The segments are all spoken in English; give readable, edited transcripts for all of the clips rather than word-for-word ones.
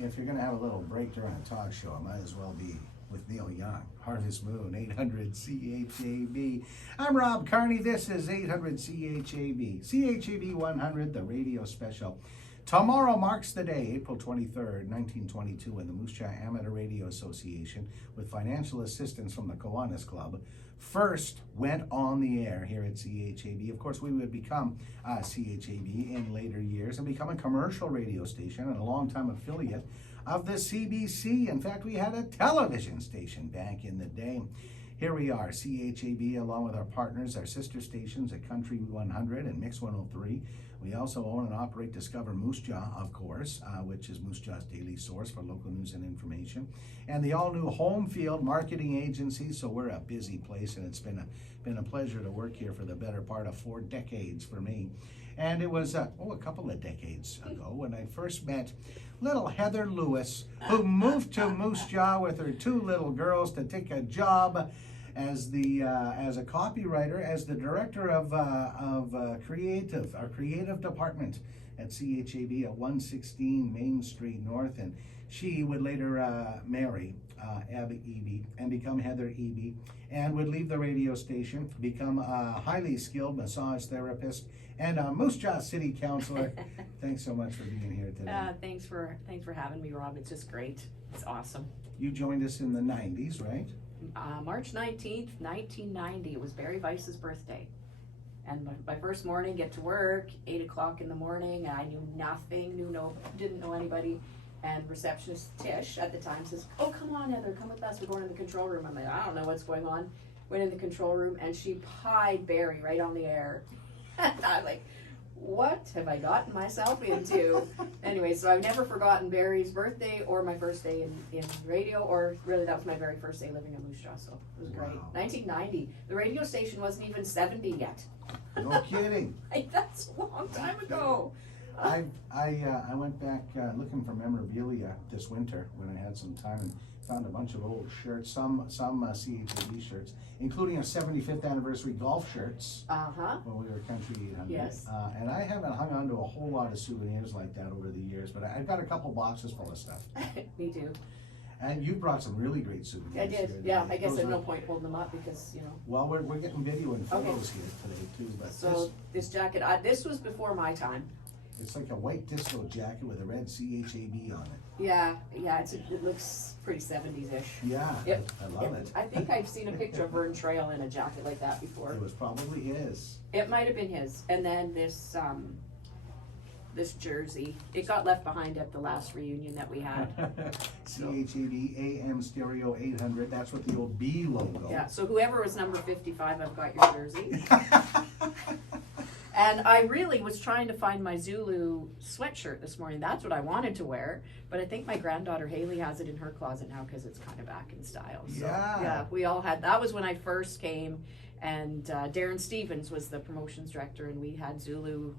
If you're gonna have a little break during a talk show, it might as well be with Neil Young. Harvest Moon, 800 CHAB. I'm Rob Carney. This is 800 CHAB. CHAB 100, the radio special. Tomorrow marks the day, April 23rd, 1922, when the Moose Jaw Amateur Radio Association, with financial assistance from the Kiwanis Club, first went on the air here at CHAB. Of course, we would become CHAB in later years and become a commercial radio station and a longtime affiliate of the CBC. In fact, we had a television station back in the day. Here we are, CHAB, along with our partners, our sister stations at Country 100 and Mix 103. We also own and operate Discover Moose Jaw, of course, which is Moose Jaw's daily source for local news and information, and the all-new Home Field Marketing Agency. So we're a busy place, and it's been a pleasure to work here for the better part of 4 decades for me. And it was a couple of decades ago when I first met little Heather Lewis, who moved to Moose Jaw with her 2 little girls to take a job as a copywriter, as the director of creative department at CHAB at 116 Main Street North, and she would later marry Heather Eby and become Heather Eby, and would leave the radio station, become a highly skilled massage therapist and a Moose Jaw City Councillor. Thanks so much for being here today. Thanks for having me, Rob. It's just great. It's awesome. You joined us in the 90s, right? March 19th, 1990. It was Barry Weiss's birthday. And my first morning, get to work, 8 o'clock in the morning. I knew nothing, didn't know anybody. And receptionist Tish at the time says, "Oh, come on, Heather, come with us. We're going to the control room." I'm like, I don't know what's going on. Went in the control room, and she pied Barry right on the air. I'm like, what have I gotten myself into? Anyway, so I've never forgotten Barry's birthday or my first day in radio, or really that was my very first day living in Moose Jaw, so it was great. 1990. The radio station wasn't even 70 yet. No kidding. That's a long time ago. I went back looking for memorabilia this winter when I had some time, and found a bunch of old shirts, some CHAB shirts, including our 75th anniversary golf shirts when we were Country 800. Yes. And I haven't hung on to a whole lot of souvenirs like that over the years, but I've got a couple boxes full of stuff. Me too. And you brought some really great souvenirs. I did, yeah. I guess there's no point holding them up because, Well, we're getting video and photos here today too. But so this jacket, this was before my time. It's like a white disco jacket with a red CHAB on it. Yeah, it looks pretty 70s-ish. Yeah, I love it. I think I've seen a picture of Vern Trail in a jacket like that before. It was probably his. It might have been his. And then this jersey, it got left behind at the last reunion that we had. CHAB AM Stereo 800, that's with the old B logo. Yeah, so whoever was number 55, I've got your jersey. And I really was trying to find my Zulu sweatshirt this morning. That's what I wanted to wear, but I think my granddaughter Haley has it in her closet now because it's kind of back in style. So, yeah, we all had, that was when I first came, and Darren Stevens was the promotions director, and we had Zulu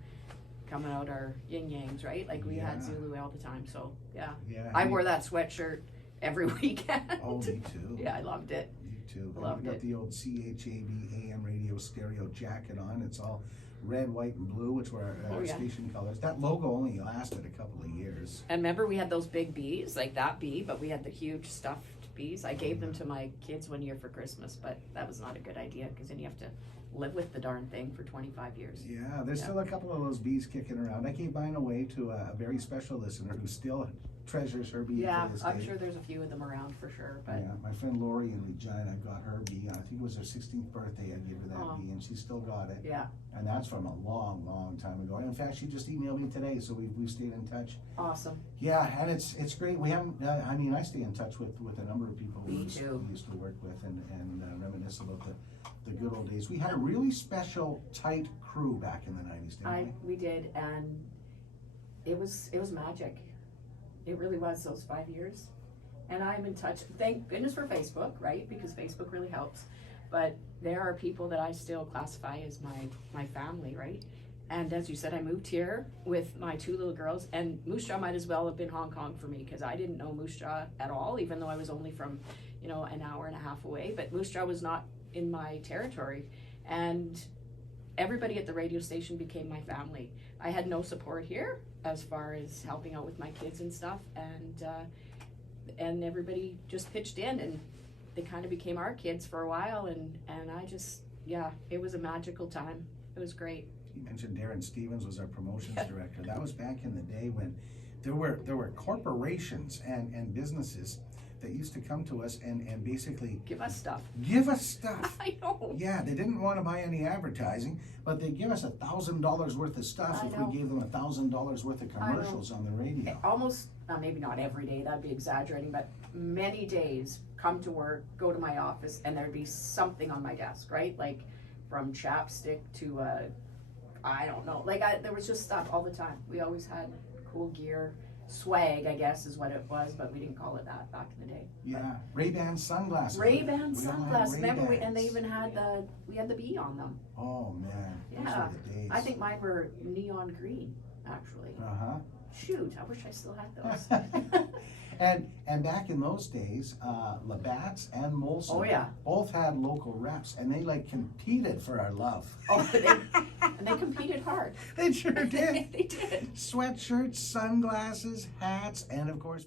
coming out our yin-yangs, right? Like we had Zulu all the time, so yeah. I wore that sweatshirt every weekend. Oh, me too. Yeah, I loved it. Me too. Loved got it. the old CHAB AM radio stereo jacket on. It's all red, white, and blue, which were our station colors. That logo only lasted a couple of years. And remember, we had those big bees, like that bee, but we had the huge stuffed bees. I gave them to my kids one year for Christmas, but that was not a good idea because then you have to live with the darn thing for 25 years. Yeah, there's still a couple of those bees kicking around. I gave mine away to a very special listener who still treasures her bee. Yeah, to this I'm day. sure there's a few of them around for sure. But yeah, my friend Lori in Regina got her bee. I think it was her 16th birthday. I gave her that bee, and she still got it. Yeah. And that's from a long, long time ago. In fact, she just emailed me today, so we've stayed in touch. Awesome. Yeah, and it's great. We haven't. I mean, I stay in touch with a number of people we used to work with and reminisce about the good old days. We had a really special, tight crew back in the 90s, didn't we? We did, and it was magic. It really was, those 5 years. And I'm in touch, thank goodness for Facebook, right? Because Facebook really helps. But there are people that I still classify as my family, right? And as you said, I moved here with my 2 little girls, and Moose Jaw might as well have been Hong Kong for me because I didn't know Moose Jaw at all, even though I was only from, an hour and a half away. But Moose Jaw was not in my territory. And everybody at the radio station became my family. I had no support here, as far as helping out with my kids and stuff, and everybody just pitched in, and they kind of became our kids for a while, and I just, yeah, it was a magical time. It was great. You mentioned Darren Stevens was our promotions director. That was back in the day when there were corporations and businesses that used to come to us and basically Give us stuff. give us stuff. I know. Yeah, they didn't want to buy any advertising, but they'd give us $1,000 worth of stuff I if know. we gave them $1,000 worth of commercials on the radio. Almost, maybe not every day, that'd be exaggerating, but many days, come to work, go to my office, and there'd be something on my desk, right? Like from chapstick to, I don't know, like there was just stuff all the time. We always had cool gear. Swag, I guess, is what it was, but we didn't call it that back in the day. Yeah, Ray-Ban sunglasses. Ray-Ban We all had sunglasses, remember, and they Ray-Bans. even had we had the bee on them. Oh man, those Yeah, were the days. I think mine were neon green, actually. Uh-huh. Shoot, I wish I still had those. And back in those days, Labatt's and Molson Oh, yeah. both had local reps, and they like competed for our love. Oh, and they competed hard. They sure did. They did. Sweatshirts, sunglasses, hats, and of course